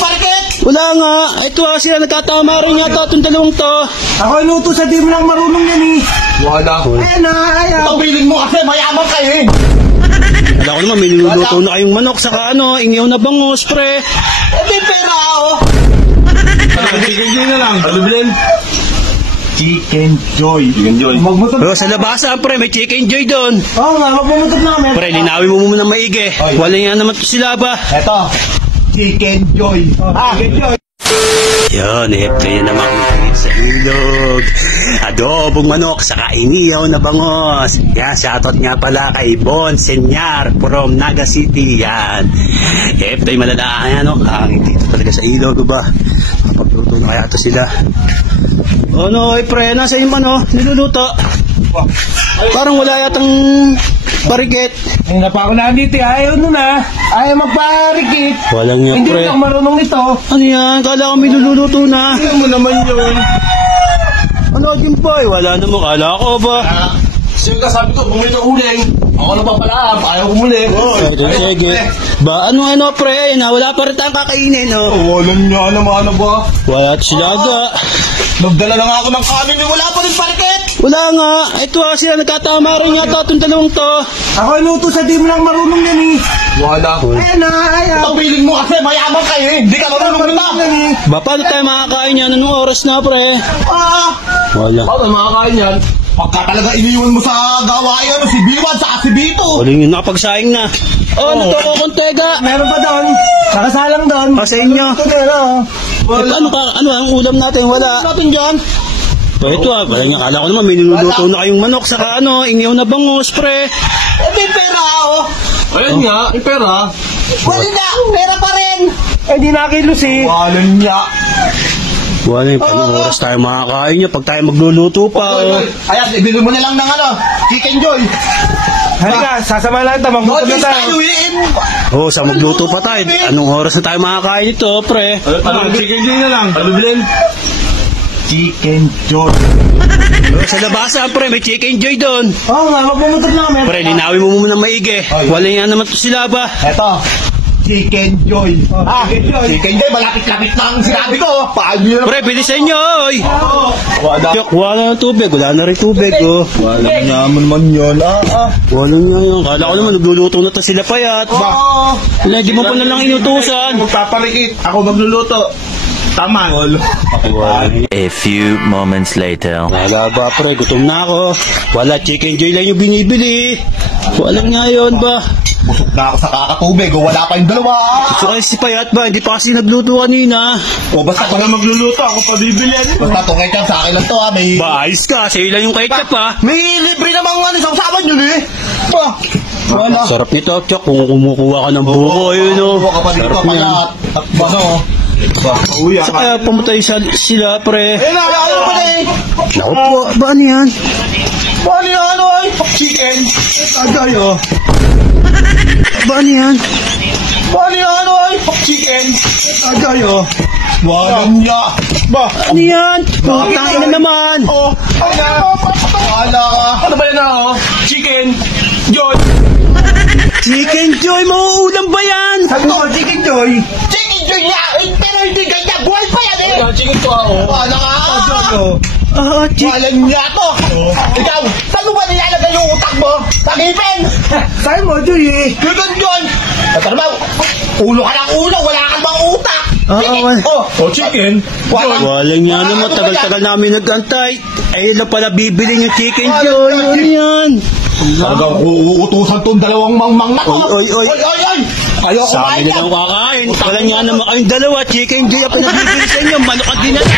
parket? Wala nga. Ito sila nagkatama rin yata itong dalawang to. Ako inuto sa di mo lang marunong yan eh. Wala. Ayan na, ayan. Ito piling mo kasi mayaman kayo eh. Wala ko naman, may niluluto na kayong manok saka ingyaw na bangus, pre. May pera ako. Chicken Joy na lang. Ano bilhin? Chicken Joy. Chicken Joy. Pero sa labasan, pre, may Chicken Joy doon. Oo nga, magmumutot namin. Pre, linawin mo muna maigi. Wala nga naman to sila ba? Eto, Chicken Joy. Chicken Joy. Yun, ito naman sa ilog. Adobong manok, saka inihaw na bangos. Yan, shoutout nga pala kay Bon Senyar from Naga City. Yan. Ito yung malalaking hangin dito talaga sa ilog ba? Kapagluto na kaya ito sila. Pre, nasa yung niluluto. Parang wala yatang parikit. Ay, napakulaan dito. Ayaw nun ayaw magparikit. Walang yan, Hindi pre. lang marunong nito. Ano yan? Kala ko may niluluto na. Ayaw mo naman yun. Ano, Jimpay? Wala naman. Kala ko ba? Sige, sabi ko, bumili ng uling. Ako na papala, ayaw bumili. Sige. Ba, pre? Wala pa rin tayong kakainin, Walang niya naman ba? Wala sila aga. Nagdala lang ako ng kanin, wala pa rin parket. Wala nga. Ito sila nagkatama rin yata itong dalawang to. Ako inuto sa di mo lang marunong yan eh. Wala. Ayan na, ayan. Ito piling mo kasi mayaman kayo eh. Hindi ka marunong yan eh. Ba, paano tayo makakain yan? Anong oras na, pre? Wala. Paano makakain yan? Pagka talaga iniwan mo sa gawain, si Biwan sa si Bito. Wala yung nakapagsaing na. Ano to, Kontega? Meron pa doon. Nakasalang doon. Sa inyo. Ano ang ulam natin? Wala. Natin dyan. Ito wala niya. Kala ko naman may niluluto na kayong manok saka ingyaw na bangus, pre. May pera ako. Ayun nga, may pera. Wala na, pera pa rin. Di nakilos eh. Wala niya. Wala yung anong oras tayo makakain niya pag tayo magluluto pa. Ayan, ibili mo na lang ng Chicken Joy. Halika, sasama lang ito, magluto na tayo. Sa magluto pa tayo. Anong oras na tayo makakain ito, pre? Chicken Joy na lang. Ano bilhin? Chicken Joy. Sa labasan, pre, may Chicken Joy doon. Oo nga, magmumutot namin. Pre, linawin mo muna maigi. Wala nga naman to sila ba? Eto, Chicken Joy. Chicken Joy. Chicken Joy, malapit-lapit na ang sinabi ko. Pre, bilisan nyo, oy. Wala na tubig. Wala na rin tubig, Wala naman yun. Wala nga yun. Kala ko naman, nagluluto na to sila payat. Hindi mo pa na lang inutusan. Magpaparikit. Ako magluluto. Tama. A few moments later. Wala ba, pre? Gutom na ako. Wala, Chicken Joy lang yung binibili. Wala nga yun ba? Busog na ako sa kakatubig. Wala pa yung dalawa. So, si payat ba? Hindi pa kasi nagluto kanina. Basta ako na magluluto. Ako pa bibili yan. Basta itong ketchup sa akin lang to may... Ba, ayos ka. Sa'yo lang yung ketchup May libre namang sausawan yun eh. Wala. Sarap nito, Chok. Kung kumukuha ka ng buko, yun Kumukuha ka pa dito. Saka pumatay sila, pre. Ayun na, ayaw pa na eh. Naku po, ba ano yan? Ano yan, ay? Chicken. Tagay, Ba ano yan? Ano yan, ay? Chicken. Tagay, Walang niya. Ano yan? Putang ina naman. Wala ka. Ano ba yan Chicken Joy. Chicken Joy, mauulam ba yan? Sabi ko, Chicken Joy. Chicken Joy niya. Pero hindi ganyan. Buhay pa yan eh. Chicken to ako. Wala ka. Walang niya to. Ikaw, saan mo ba nilalagay yung utak mo? Sa ngipin. Saan mo, Joy eh? Ganun yun. Ito naman, ulo ka ng ulo. Wala kang bang utak. Chicken. Walang yan naman. Tagal-tagal namin nag-antay. Ayun lang pala bibili yung Chicken Joy. Ano yan? Talagang uutusan tong dalawang mangmang na to. Oy. Ayoko sa amin na lang kakain. Walang yan naman kayong dalawa. Chicken Joy ang pinagbibili sa inyo. Manok ang dinala.